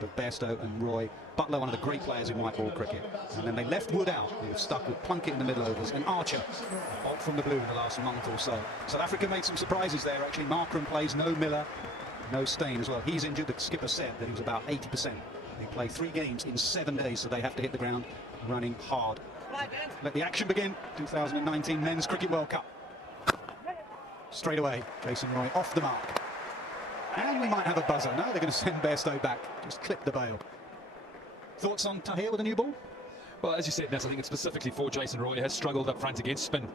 Of Bairstow and Roy. Butler, one of the great players in white ball cricket. And then they left Wood out, who was stuck with Plunkett in the middle overs, and Archer, off from the blue in the last month or so. South Africa made some surprises there, actually. Markram plays, no Miller, no Steyn as well. He's injured. The skipper said that he was about 80%. They play 3 games in 7 days, so they have to hit the ground running hard. Let the action begin. 2019 Men's Cricket World Cup. Straight away, Jason Roy off the mark. And we might have a buzzer. No, they're going to send Bairstow back. Just clip the bail. Thoughts on Tahir with a new ball? Well, as you said, Ness, I think it's specifically for Jason Roy. He has struggled up front against spin.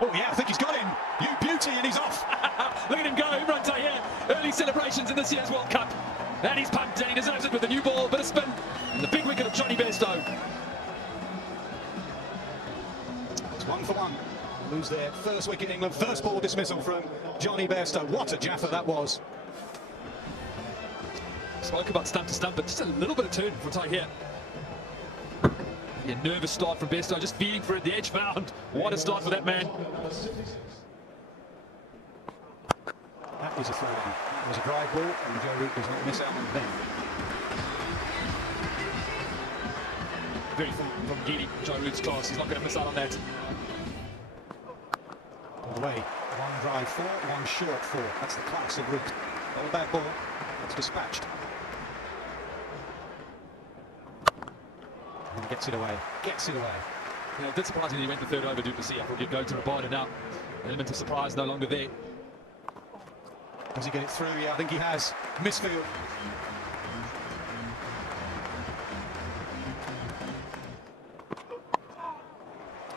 Oh, yeah, I think he's got him. You beauty, and he's off. Look at him go, Imran Tahir. Early celebrations in this year's World Cup. And he's pumped and he deserves it with a new ball. Bit of spin. And the big wicket of Johnny Bairstow. It's 1 for 1. Lose their first wicket, England. First ball dismissal from Johnny Bairstow. What a jaffa that was. Spoke about stump to stump, but just a little bit of turn from Tahir. Yeah, nervous start from Bairstow, just feeling for it, the edge found. What a start for that man. That was a throw down. It was a drive ball, and Joe Root does not miss out on them. Very full from Giddy, Joe Root's class. He's not going to miss out on that. Away. 1 drive 4, 1 short 4. That's the class of Root. All that ball. It's dispatched. And gets it away. Gets it away. Yeah, it did surprise me that he went the 3rd over, Duplessis. I thought he'd go to Rabada now. Element of surprise no longer there. Does he get it through? Yeah, I think he has. Misfield.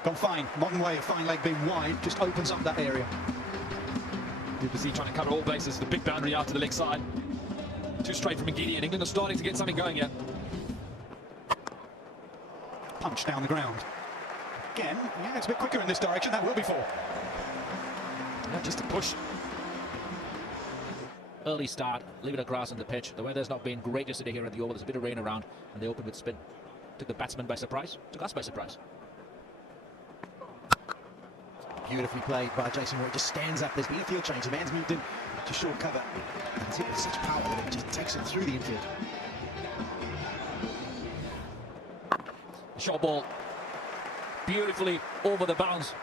Gone fine. Modern way of fine leg being wide just opens up that area. Duplessis trying to cover all bases. The big boundary out to the leg side. Too straight from McGeady, and England are starting to get something going here. Punch down the ground. Again, yeah, it's a bit quicker in this direction. That will be 4. Yeah, just a push. Early start, leave it grass on the pitch. The weather's not been great yesterday here at the Oval. There's a bit of rain around, and they opened with spin. Took the batsman by surprise, took us by surprise. Beautifully played by Jason Roy. Just stands up. There's been a field change. The man's moved in to short cover. And it's hit with such power that it just takes it through the infield. Short ball, beautifully over the bounce.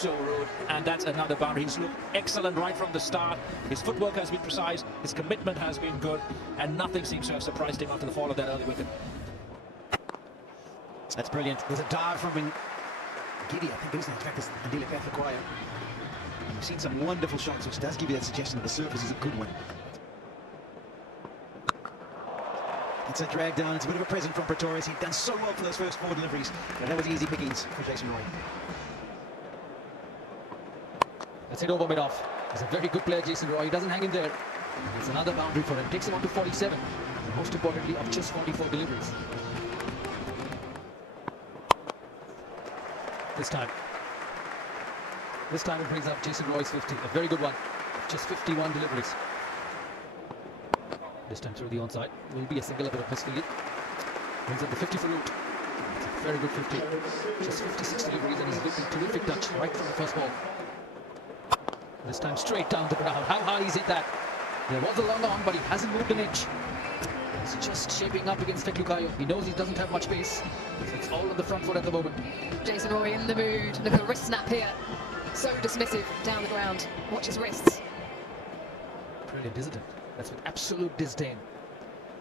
Joe Root, and that's another boundary. He's looked excellent right from the start. His footwork has been precise, his commitment has been good, and nothing seems to have surprised him after the fall of that early wicket. That's brilliant. There's a dive from Giddy, I think it is. In fact, it's Andile Bethlequaya. We've seen some wonderful shots, which does give you that suggestion that the surface is a good one. It's a drag down. It's a bit of a present from Pretorius. He'd done so well for those first 4 deliveries, but that was easy pickings for Jason Roy. That's it over mid-off. He's a very good player, Jason Roy. He doesn't hang in there. It's another boundary for him. Takes him on to 47. And most importantly, of just 44 deliveries. This time it brings up Jason Roy's 50. A very good one. Just 51 deliveries. This time through the onside. Will be a single, a bit of misfield. Brings up the 50 for Root. It's a very good 50. Just 56 deliveries, and he's looking terrific touch right from the first ball. This time straight down the ground. How hard is it that? There was a long on, but he hasn't moved an inch. He's just shaping up against Feklukayo. He knows he doesn't have much pace, so it's all on the front foot at the moment. Jason Roy in the mood. Look at the wrist snap here. So dismissive down the ground. Watch his wrists. Brilliant, isn't it? That's with absolute disdain.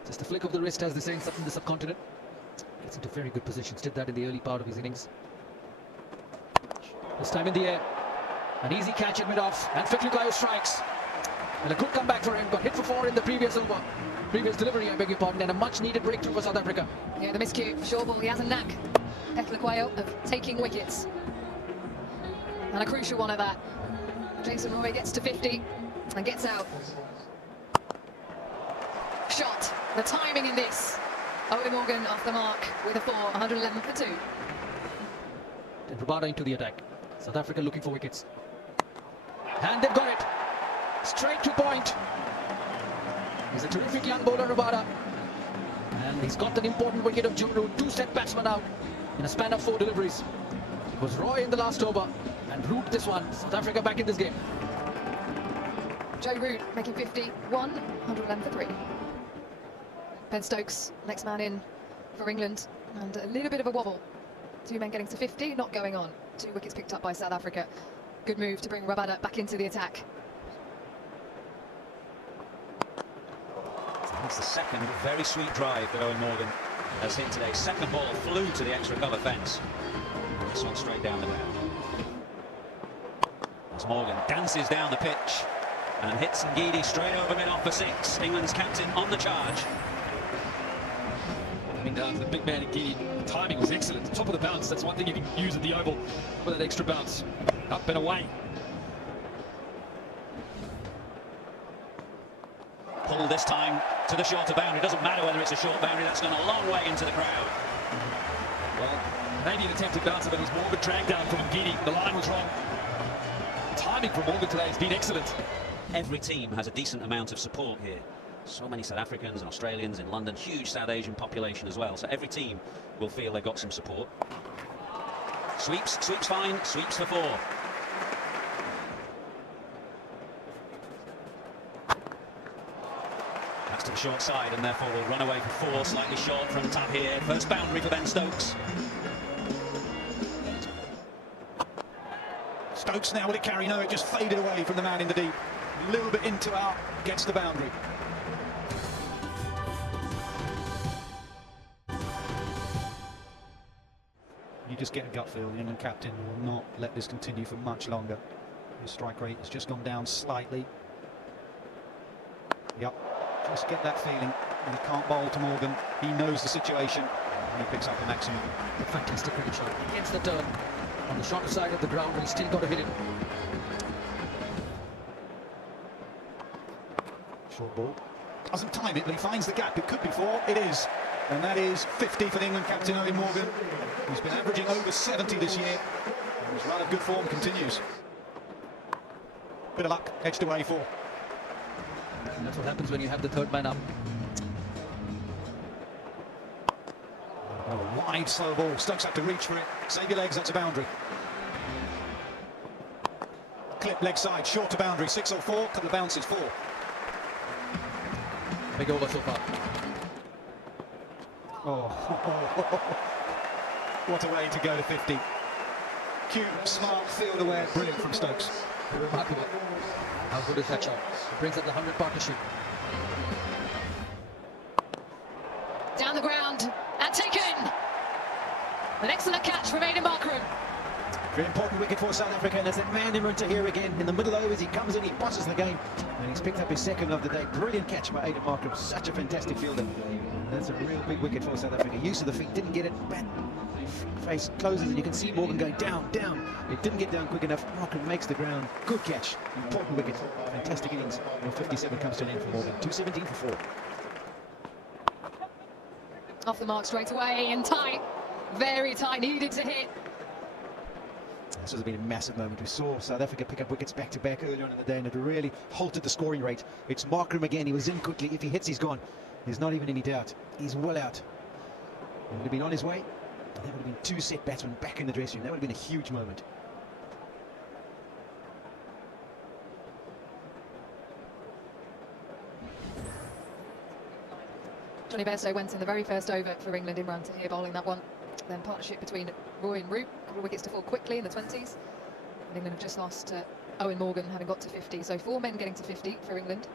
Just a flick of the wrist, as they say in the subcontinent. Gets into very good positions. Did that in the early part of his innings. This time in the air. An easy catch at mid-off, and Feklukayo strikes. And a good comeback for him. Got hit for 4 in the previous over. Previous delivery, I beg your pardon, and a much-needed breakthrough for South Africa. Yeah, the miscue. Short ball, he has a knack. Bethlequaya of taking wickets. And a crucial one at that. Jason Roy gets to 50 and gets out. Shot. The timing in this. Owen Morgan off the mark with a 4, 111 for 2. Then Rabada into the attack. South Africa looking for wickets. And they've got it. Straight to point. He's a terrific young bowler, Rabada. And he's got an important wicket of Juru. 2-step batsman out in a span of 4 deliveries. It was Roy in the last over. And Root this one. South Africa back in this game. Joe Root making 50, 111 for 3. Ben Stokes, next man in for England, and a little bit of a wobble. 2 men getting to 50, not going on. 2 wickets picked up by South Africa. Good move to bring Rabada back into the attack. That's the second very sweet drive that Owen Morgan has hit today. Second ball flew to the extra cover fence. This one straight down the ground. As Morgan dances down the pitch and hits Ngidi straight over mid-off for 6. England's captain on the charge. Coming down to the big man Ngidi. Timing was excellent. Top of the bounce. That's one thing you can use at the Oval with that extra bounce. Up and away. Pulled this time to the shorter boundary. Doesn't matter whether it's a short boundary. That's gone a long way into the crowd. Well, maybe an attempted bouncer, but it was more of a drag down from Ngidi. The line was wrong. Timing from Morgan today has been excellent. Every team has a decent amount of support here. So many South Africans and Australians in London, huge South Asian population as well. So every team will feel they've got some support. Sweeps fine, sweeps for 4. That's to the short side and therefore will run away for 4, slightly short from tap here. First boundary for Ben Stokes. Stokes now, will it carry? No, it just faded away from the man in the deep. A little bit into out, gets the boundary. You just get a gut feel. The England captain will not let this continue for much longer. His strike rate has just gone down slightly. Yep, just get that feeling. And he can't bowl to Morgan. He knows the situation and he picks up the maximum. A fantastic cricket shot against the turn on the shorter side of the ground, and he's still got to hit it. Short ball. Doesn't time it, but he finds the gap. It could be 4. It is. And that is 50 for the England captain, Owen Morgan. He's been averaging over 70 this year. And his run of good form continues. Bit of luck, edged away 4. And that's what happens when you have the third man up. Oh, a wide slow ball. Stokes had to reach for it. Save your legs, that's a boundary. Clip leg side, short to boundary, 6 or 4. Couple of bounces, 4. Big over so far. Oh, what a way to go to 50. Cute, smart, field aware, brilliant from Stokes. Remarkable. How good is that shot? It brings up the 100 partnership. Down the ground and taken. An excellent catch from Aidan Markram. Very important wicket for South Africa, and as that man Imran here again in the middle overs, he comes in, he bosses the game, and he's picked up his second of the day. Brilliant catch by Aidan Markram, such a fantastic fielder. And that's a real big wicket for South Africa. Use of the feet, didn't get it, bat face closes, and you can see Morgan going down. It didn't get down quick enough. Markram makes the ground. Good catch, important wicket, fantastic innings. And 57 comes to an end for Morgan. 217 for 4. Off the mark straight away and tight. Very tight, needed to hit. This has been a massive moment. We saw South Africa pick up wickets back-to-back earlier on in the day, and it really halted the scoring rate. It's Markram again. He was in quickly. If he hits, he's gone. There's not even any doubt. He's well out. He would have been on his way. That would have been 2 set batsmen back in the dressing room. That would have been a huge moment. Johnny Bairstow went in the very first over for England. Imran Tahir bowling that one. Then partnership between Roy and Root. A couple of wickets to fall quickly in the 20s. And England have just lost Owen Morgan, having got to 50. So 4 men getting to 50 for England.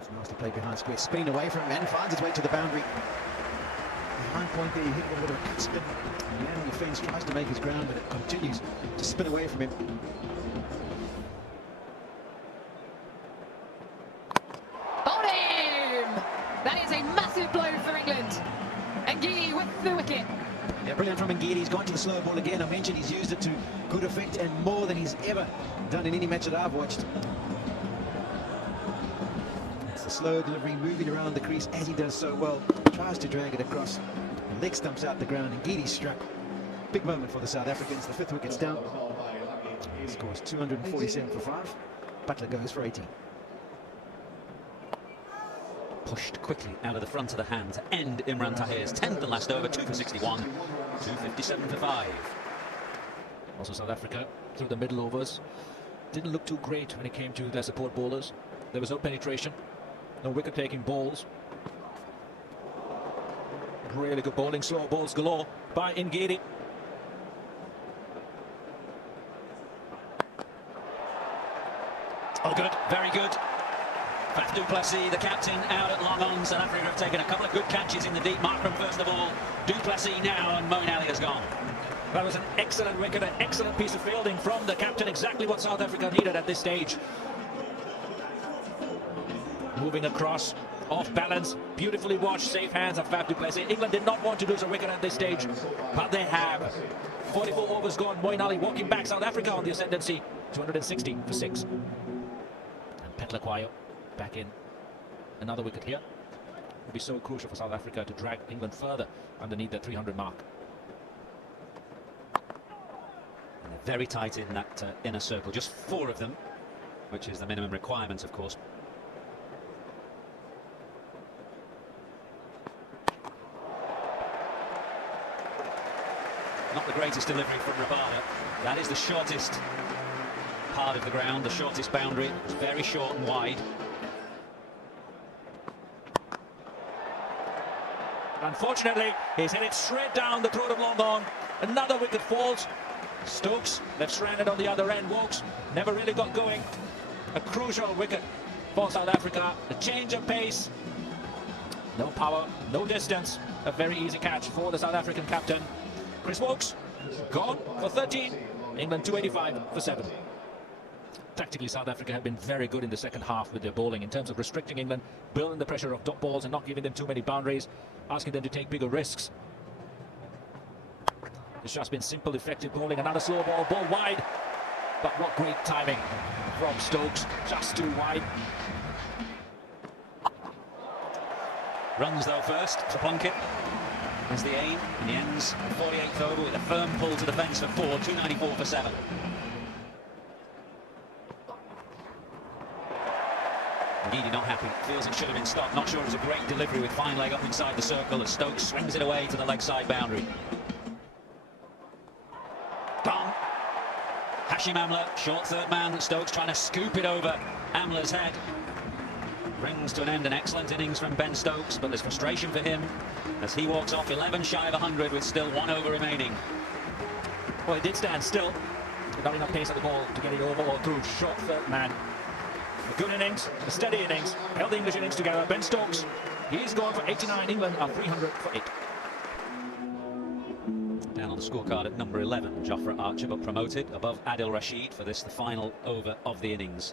It's a nasty play behind square. Spin away from him and finds its way to the boundary. Behind point there, he hit a bit of a cut spin. The man on the fence tries to make his ground, but it continues to spin away from him. That is a massive blow for England. Ngidi with the wicket. Yeah, brilliant from Ngidi. He's gone to the slow ball again. I mentioned he's used it to good effect and more than he's ever done in any match that I've watched. It's the slow delivery, moving around the crease as he does so well. Tries to drag it across. The leg stumps out the ground. Ngidi struck. Big moment for the South Africans. The 5th wicket's down. Scores 247 for 5. Butler goes for 18. pushed quickly out of the front of the hand to end Imran Tahir's 10th and last over, 2 for 61, 257 for 5. Also South Africa through the middle overs didn't look too great when it came to their support bowlers. There was no penetration, no wicket taking balls. Really good bowling, slow balls galore by Eng Vs Sa. Oh, good, very good. Faf du Plessis, the captain, out at long on. South Africa have taken a couple of good catches in the deep. Markram first of all, du Plessis now, and Moeen Ali has gone. That was an excellent wicket, an excellent piece of fielding from the captain, exactly what South Africa needed at this stage. Moving across, off balance, beautifully watched, safe hands of Faf du Plessis. England did not want to lose a wicket at this stage, but they have. 44 overs gone, Moeen Ali walking back, South Africa on the ascendancy, 260 for 6. And Petlakwayo back in. Another wicket here. It would be so crucial for South Africa to drag England further underneath the 300 mark. And they're very tight in that inner circle, just 4 of them, which is the minimum requirement, of course. Not the greatest delivery from Rabada. That is the shortest part of the ground, the shortest boundary. It's very short and wide. Unfortunately, he's hit it straight down the throat of long on. Another wicket falls. Stokes, left stranded on the other end, walks, never really got going. A crucial wicket for South Africa. A change of pace. No power, no distance. A very easy catch for the South African captain. Chris Wokes, gone for 13. England 285 for 7. Tactically, South Africa have been very good in the second half with their bowling in terms of restricting England, building the pressure of dot balls and not giving them too many boundaries, asking them to take bigger risks. It's just been simple, effective bowling. Another slow ball, ball wide. But what great timing from Stokes, just too wide. Runs though first for Plunkett. That's the aim, and he ends the 48th over with a firm pull to the fence for 4, 294 for 7. Indeed, not happy. Feels it should have been stopped. Not sure it was a great delivery with fine leg up inside the circle as Stokes swings it away to the leg side boundary. Bang! Hashim Amla, short third man. Stokes trying to scoop it over Amla's head. Brings to an end an excellent innings from Ben Stokes, but there's frustration for him as he walks off 11 shy of 100 with still 1 over remaining. Well, he did stand still, without enough pace at the ball to get it over or through. Short third man. A good innings, a steady innings, held the English innings together. Ben Stokes, he's gone for 89. England are 300 for 8. Down on the scorecard at number 11, Jofra Archer, but promoted above Adil Rashid for this, the final over of the innings.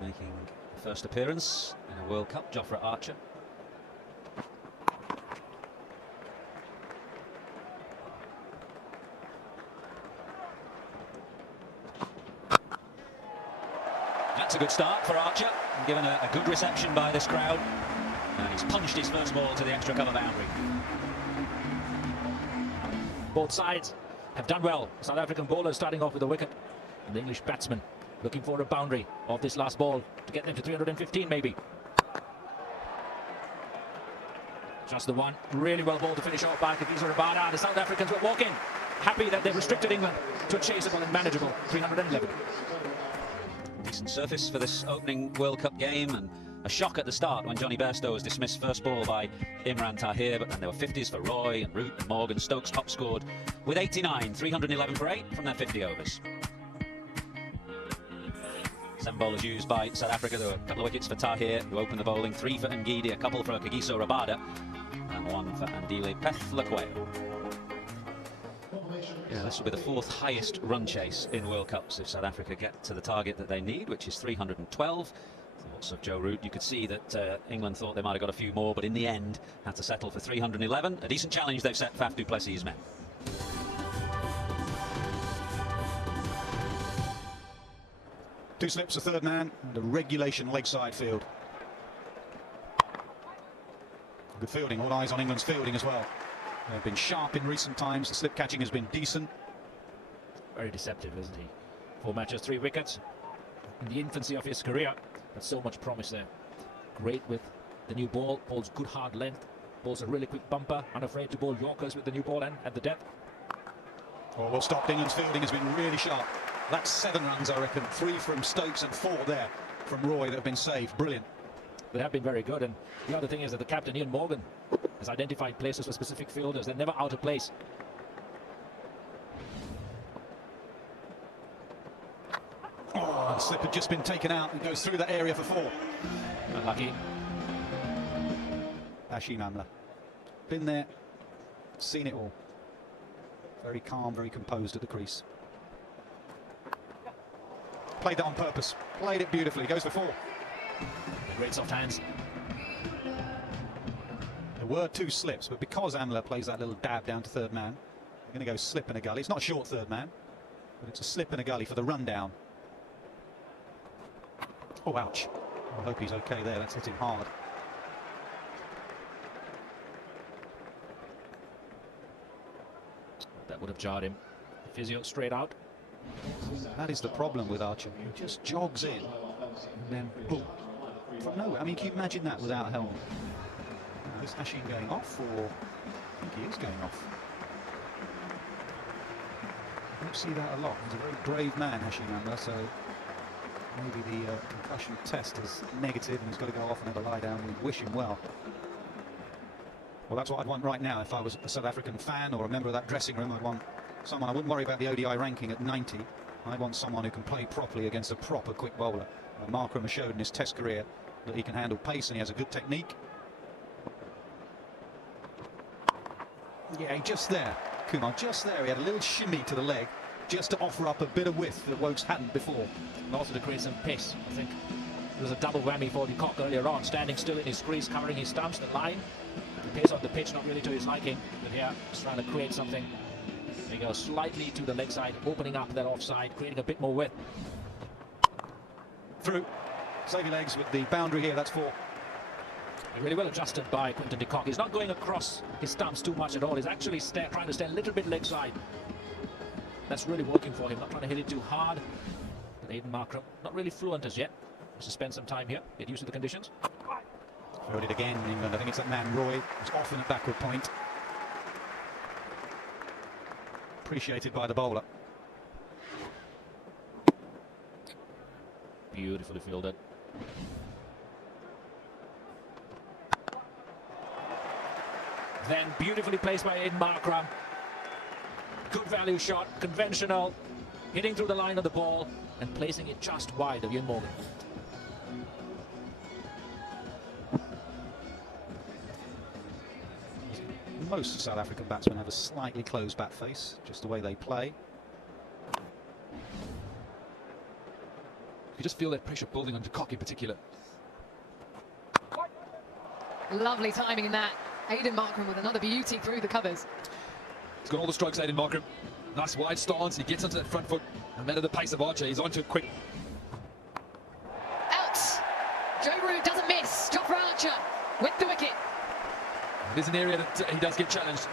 Making the first appearance in a World Cup, Jofra Archer. That's a good start for Archer, given a good reception by this crowd. And he's punched his first ball to the extra cover boundary. Both sides have done well. South African bowlers starting off with a wicket, and the English batsmen looking for a boundary of this last ball to get them to 315 maybe. Just the one. Really well bowled to finish off by Hafizur Rabada. The South Africans were walking, happy that they restricted England to a chaseable and manageable 311. Decent surface for this opening World Cup game, and a shock at the start when Johnny Bairstow was dismissed first ball by Imran Tahir, but then there were 50s for Roy and Root and Morgan. Stokes top scored with 89, 311 for 8 from their 50 overs. 7 bowlers used by South Africa. There were a couple of wickets for Tahir, who opened the bowling, 3 for Eng Vs Sa, a couple for Kagiso Rabada, and 1 for Andile Petlakwayo. Yeah, this will be the 4th highest run chase in World Cups if South Africa get to the target that they need, which is 312. Thoughts of Joe Root. You could see that England thought they might have got a few more, but in the end had to settle for 311. A decent challenge they've set Faf du Plessis' men. Two slips, a third man, and a regulation leg side field. Good fielding, all eyes on England's fielding as well. They've been sharp in recent times, the slip catching has been decent. Very deceptive, isn't he? 4 matches, 3 wickets. In the infancy of his career, but so much promise there. Great with the new ball, bowls good hard length, bowls a really quick bumper, unafraid to bowl Yorkers with the new ball and at the depth. Oh, well stopped. England's fielding has been really sharp. That's 7 runs, I reckon. 3 from Stokes and 4 there from Roy that have been saved. Brilliant. They have been very good, and the other thing is that the captain, Ian Morgan, has identified places for specific fielders. They're never out of place. Oh, the slip had just been taken out and goes through that area for 4. Unlucky. Hashim Amla. Been there, seen it all. Very calm, very composed at the crease. Played that on purpose. Played it beautifully. Goes for 4. Great soft hands. There were 2 slips, but because Amla plays that little dab down to third man, they're going to go slip in a gully. It's not a short third man, but it's a slip in a gully for the rundown. Oh, ouch. I hope he's okay there. That's hit him hard. That would have jarred him. Physio straight out. That is the problem with Archer. He just jogs in and then boom. From nowhere. I mean, can you imagine that without a helmet? Is Hashim going off, or I think he is going off? I don't see that a lot. He's a very brave man, Hashim Amla, so maybe the concussion test is negative and he's got to go off and have a lie down. We wish him well. Well, that's what I'd want right now if I was a South African fan or a member of that dressing room. I'd want someone, I wouldn't worry about the ODI ranking at 90. I'd want someone who can play properly against a proper quick bowler. Markram has showed in his test career that he can handle pace and he has a good technique. Yeah, just there, Kumar, just there. He had a little shimmy to the leg just to offer up a bit of width that Wokes hadn't before. And also to create some pace. I think it was a double whammy for de Kock earlier on, standing still in his crease, covering his stumps, the line. The pace on the pitch not really to his liking, but here just trying to create something. There you go, slightly to the leg side, opening up that offside, creating a bit more width. Through. Save your legs with the boundary here, that's 4. Really well adjusted by Quinton de Kock. He's not going across his stumps too much at all. He's actually trying to stay a little bit leg side. That's really working for him, not trying to hit it too hard. But Aiden Markram, not really fluent as yet. Has to spend some time here, get used to the conditions. Heard it again in England. I think it's that man Roy, who's often at backward point. Appreciated by the bowler. Beautifully fielded. Then beautifully placed by Aiden Markram. Good value shot, conventional, hitting through the line of the ball and placing it just wide of Ian Morgan. Most South African batsmen have a slightly closed bat face, just the way they play. You just feel that pressure building on de Kock in particular. Lovely timing in that. Aiden Markram with another beauty through the covers. He's got all the strokes, Aiden Markram. Nice wide stance, he gets onto that front foot. No matter the pace of Archer, he's onto it quick. Out! Joe Root doesn't miss. Jofra Archer with the wicket. It is an area that he does get challenged.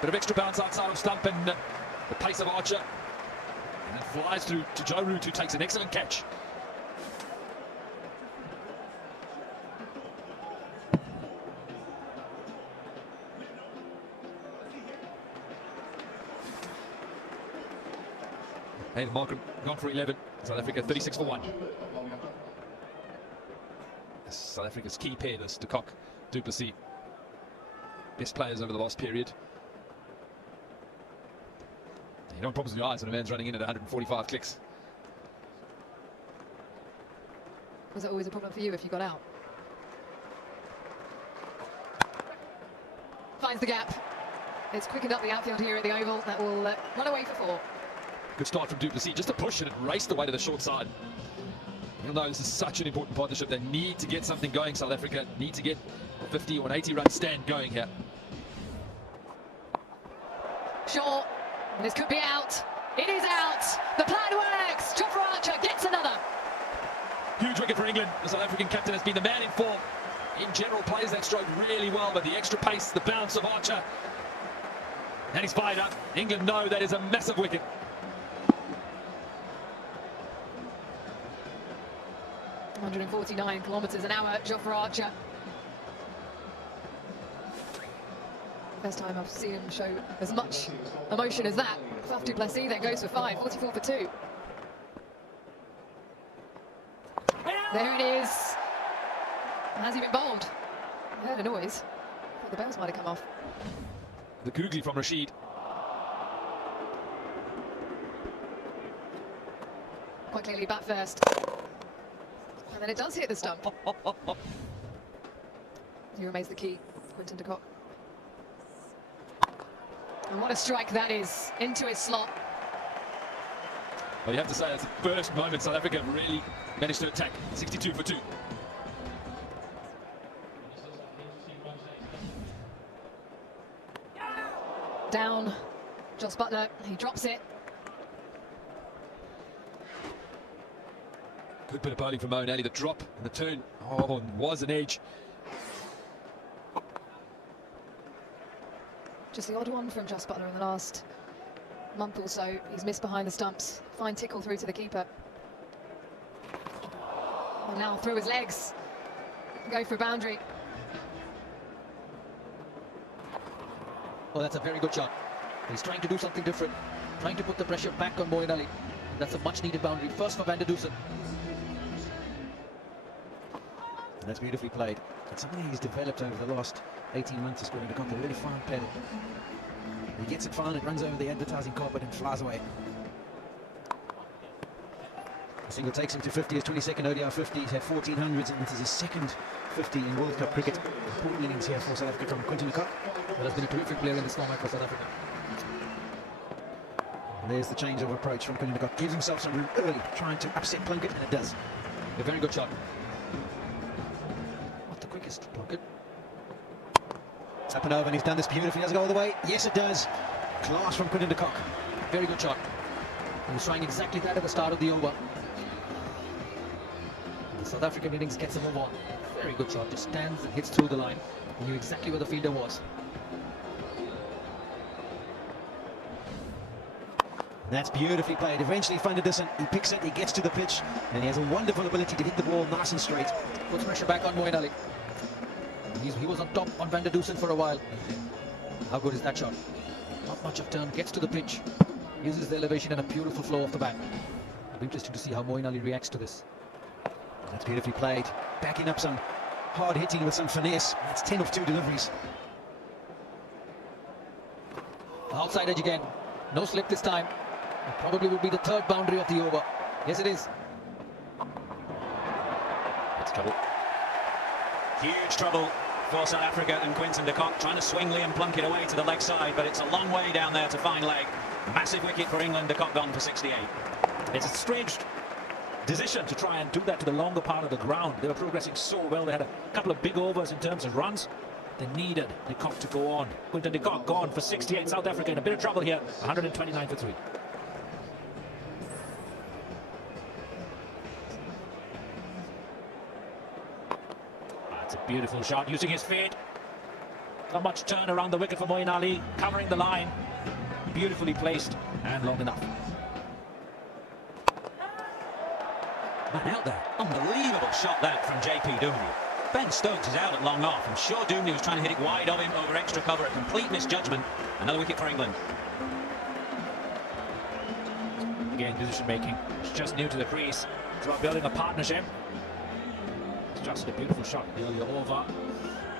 Bit of extra bounce outside of stump and the pace of Archer. And then flies through to Joe Root, who takes an excellent catch. Aiden Markram gone for 11. South Africa 36 for 1. South Africa's key pair, this de Kock, du Plessis. Best players over the last period. You don't have problems with your eyes when a man's running in at 145 clicks. Was it always a problem for you if you got out? Finds the gap. It's quickened up the outfield here at the Oval. That will run away for 4. Good start from du Plessis, just to push it and race the way to the short side. Even though this is such an important partnership, they need to get something going. South Africa need to get a 50 or an 80-run stand going here. Sure, this could be out. It is out. The plan works. Jofra Archer gets another. Huge wicket for England. The South African captain has been the man in form. In general, plays that stroke really well, but the extra pace, the bounce of Archer. And he's fired up. England know that is a massive wicket. .149 kilometres an hour, Jofra Archer. First time I've seen him show as much emotion as that. Faf du Plessis then goes for 5, 44 for 2. There it is. Has he been bowled? I heard a noise. Thought the bells might have come off. The googly from Rashid. Quite clearly bat first. And then it does hit the stump. He remains the key, Quinton de Kock. And what a strike that is, into his slot. Well, you have to say that's the first moment South Africa really managed to attack. 62 for 2. Down, Jos Buttler, he drops it. Good bit of bowling from Moeen Ali. The drop and the turn, oh, was an edge. Just the odd one from Jos Buttler in the last month or so. He's missed behind the stumps. Fine tickle through to the keeper. And now through his legs. Go for a boundary. Oh, that's a very good shot. He's trying to do something different. Trying to put the pressure back on Moeen Ali. That's a much needed boundary. First for Van der Dusen. And that's beautifully played. It's something he's developed over the last 18 months. He's going to come to a really fine pedal. He gets it fine, it runs over the advertising carpet and flies away. The single takes him to 50, his 22nd ODI 50. He's had 1400s, and this is his second 50 in World Cup cricket. Important innings here for South Africa from Quinton de Kock. Well, has been a terrific player in this format for South Africa. And there's the change of approach from Quinton de Kock. Gives himself some room early, trying to upset Plunkett, and it does. A very good shot. Not the quickest, Plunkett. It's up and over, and he's done this beautifully. Does it go all the way? Yes, it does. Class from Quinton de Kock. Very good shot. He was trying exactly that at the start of the over. The South African innings gets a move on. Very good shot. Just stands and hits through the line. He knew exactly where the fielder was. That's beautifully played. Eventually Van der Dusen, he picks it, he gets to the pitch, and he has a wonderful ability to hit the ball nice and straight. Puts pressure back on Moeen Ali. He was on top on Van der Dusen for a while. How good is that shot? Not much of turn, gets to the pitch, uses the elevation and a beautiful flow off the bat. It'll be interesting to see how Moeen Ali reacts to this. That's beautifully played. Backing up some hard hitting with some finesse. That's 10 of 2 deliveries. Outside edge again. No slip this time. It probably would be the third boundary of the over. Yes, it is. It's trouble. Huge trouble for South Africa and Quinton de Kock, trying to swing Liam Plunkett away to the leg side, but it's a long way down there to find leg. Massive wicket for England. De Kock gone for 68. It's a strange decision to try and do that to the longer part of the ground. They were progressing so well. They had a couple of big overs in terms of runs. They needed de Kock to go on. Quinton de Kock gone for 68. South Africa in a bit of trouble here. 129 for 3. That's a beautiful shot using his feet. Not much turn around the wicket for Moeen Ali, covering the line. Beautifully placed and long enough. Man out there. Unbelievable shot that from JP Dumley. Ben Stokes is out at long off. I'm sure Dumley was trying to hit it wide of him over extra cover. A complete misjudgment. Another wicket for England. Again, decision making. It's just new to the crease. It's about building a partnership. It's just a beautiful shot. Nearly over.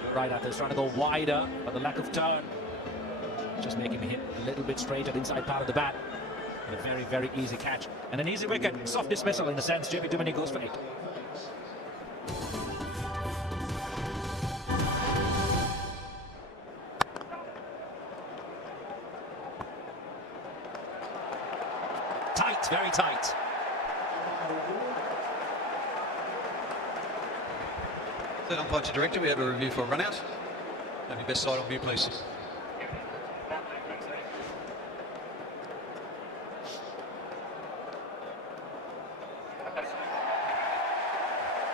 You're right, Arthur. It's trying to go wider, but the lack of turn just making him hit a little bit straight at the inside part of the bat. And a very, very easy catch. And an easy wicket. Soft dismissal in a sense. JP Dumley goes for 8. Tight, very tight. Third umpire to director, we have a review for a run out. Have your best side on view, please.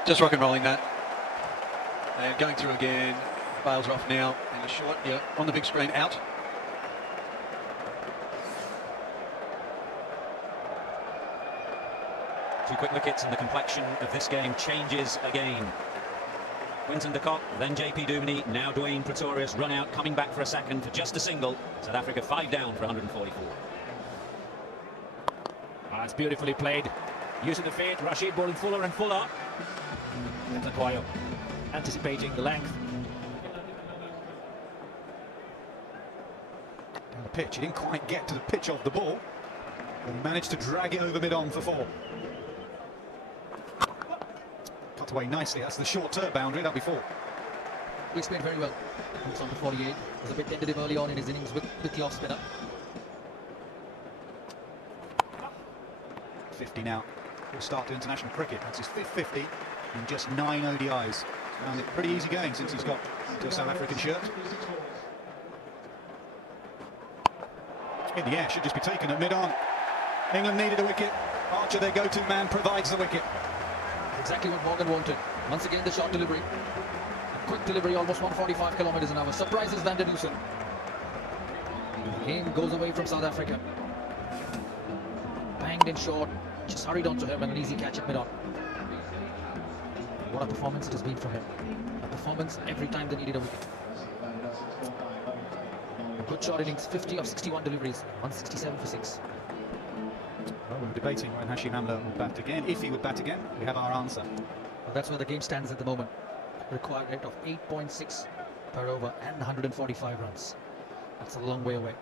Just rock and rolling that. And going through again. Bails are off now. And you're short. Yeah, on the big screen, out. Two quick wickets and the complexion of this game changes again. Quinton de Kock, then JP Duminy, now Dwayne Pretorius, run out, coming back for a second for just a single. South Africa 5 down for 144. That's beautifully played. Using the fade, Rashid bowling fuller and fuller. Kwayo anticipating the length. Down the pitch, he didn't quite get to the pitch of the ball, but he managed to drag it over mid-on for 4. Cut away nicely, that's the short-term boundary, that'll be 4. He's played very well. He's on the 48. Was a bit tentative early on in his innings with the off-spinner. 50 now. He'll start to international cricket. That's his 5th 50 in just 9 ODIs. Found it pretty easy going since he's got to a South African shirt. In the air, should just be taken at mid-on. England needed a wicket. Archer, their go-to man, provides the wicket. Exactly what Morgan wanted. Once again, the short delivery. A quick delivery, almost 145 kilometers an hour. Surprises Van der Dusen. The game goes away from South Africa. Banged in short. Just hurried onto him and an easy catch at mid-on. What a performance it has been from him. A performance every time they needed a wicket. A good short innings, 50 of 61 deliveries, 167 for 6. Well, we're debating when Hashim Amla will bat again. If he would bat again, we have our answer. Well, that's where the game stands at the moment. Required rate of 8.6 per over and 145 runs. That's a long way away.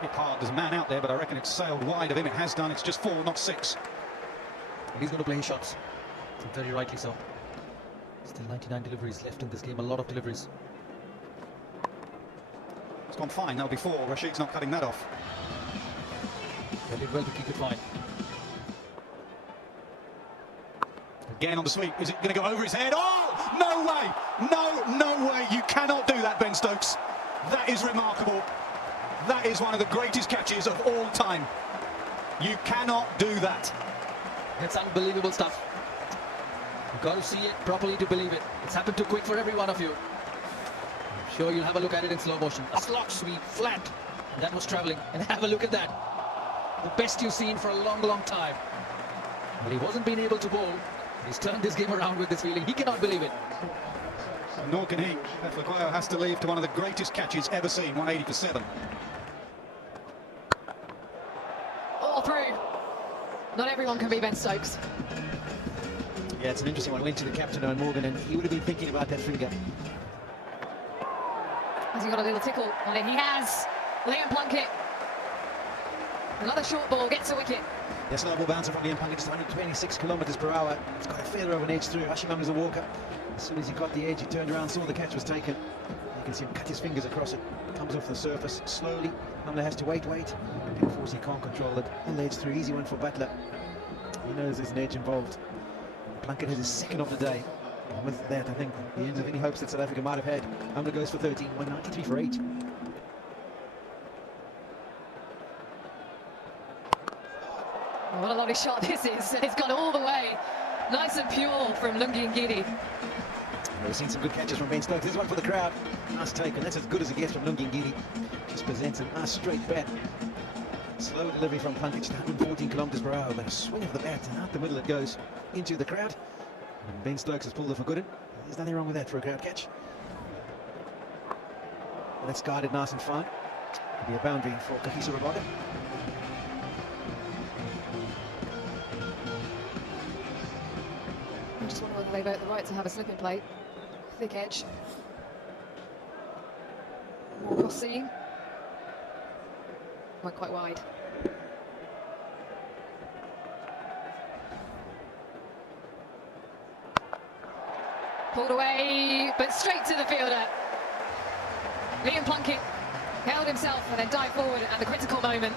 Hit hard, there's a man out there, but I reckon it's sailed wide of him. It has done, it's just 4, not 6. He's going to play his shots. Very rightly so. Still 99 deliveries left in this game, a lot of deliveries. It's gone fine, that'll be 4. Rashid's not cutting that off. They did well to keep it fine. Again on the sweep, is it going to go over his head? Oh, no way! No way, you cannot do that, Ben Stokes. That is remarkable. That is one of the greatest catches of all time. You cannot do that. It's unbelievable stuff. You've got to see it properly to believe it. It's happened too quick for every one of you. I'm sure you'll have a look at it in slow motion. A slog sweep, flat. That was travelling. And have a look at that. The best you've seen for a long, long time. But he wasn't being able to bowl. He's turned this game around with this feeling. He cannot believe it. Nor can he. Kwayo has to leave to one of the greatest catches ever seen, 180 for 7. All through. Not everyone can be Ben Stokes. Yeah, it's an interesting one. Went to the captain, Owen Morgan, and he would have been thinking about that finger. Has he got a little tickle on it? He has. Liam Plunkett. Another short ball gets a wicket. Yes, slow ball bouncer from Liam Plunkett, just 126 kilometers per hour. It's got a feather of an edge through. Hashim Amla's a walker. As soon as he got the edge, he turned around, saw the catch was taken. You can see him cut his fingers across it. Comes off the surface slowly. Amla has to wait. Of course, he can't control it. And the edge through, easy one for Butler. He knows there's an edge involved. Plunkett has his 2nd of the day. And with that, I think the end of any hopes that South Africa might have had. Amla goes for 13, 193 for 8. What a lovely shot this is, and it's gone all the way. Nice and pure from Lungi Ngidi. We've seen some good catches from Ben Stokes. This is one for the crowd. Nice take, and that's as good as it gets from Lungi Ngidi. Just presents a nice straight bat. Slow delivery from Plunkett, just 114 kilometers per hour, but a swing of the bat, and out the middle it goes into the crowd. And Ben Stokes has pulled it for good. There's nothing wrong with that for a crowd catch. And that's guided nice and fine. It'll be a boundary for Kagiso Rabada. I just wonder whether they vote the right to have a slip-in plate. Thick edge. More cross seam. Went quite wide. Pulled away, but straight to the fielder. Liam Plunkett held himself and then dived forward at the critical moment.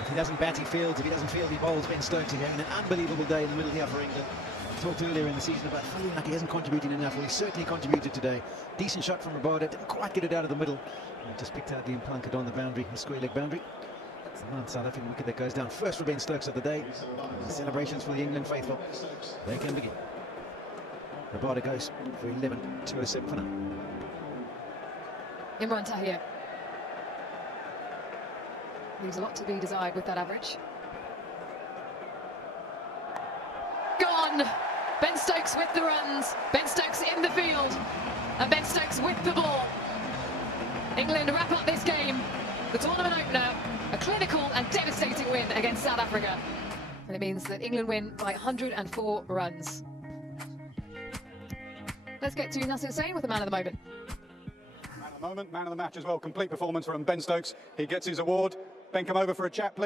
If he doesn't bat, he fields. If he doesn't field, he bowls. Ben Stokes again. An unbelievable day in the middle here for England. I talked earlier in the season about feeling like he hasn't contributed enough. Well, he certainly contributed today. Decent shot from Rabada. Didn't quite get it out of the middle. And just picked out Liam Plunkett on the boundary, the square leg boundary. It's the one South African wicket that goes down first for Ben Stokes of the day. Celebrations for the England faithful. They can begin. Rabada goes for 11, 207 for now. Imran Tahir. Leaves a lot to be desired with that average. Gone! one. Ben Stokes with the runs. Ben Stokes in the field. And Ben Stokes with the ball. England wrap up this game. The tournament opener. A clinical and devastating win against South Africa. And it means that England win by 104 runs. Let's get to Nasser Hussain with the man of the moment. Man of the moment, man of the match as well. Complete performance from Ben Stokes. He gets his award. Ben, come over for a chat, please.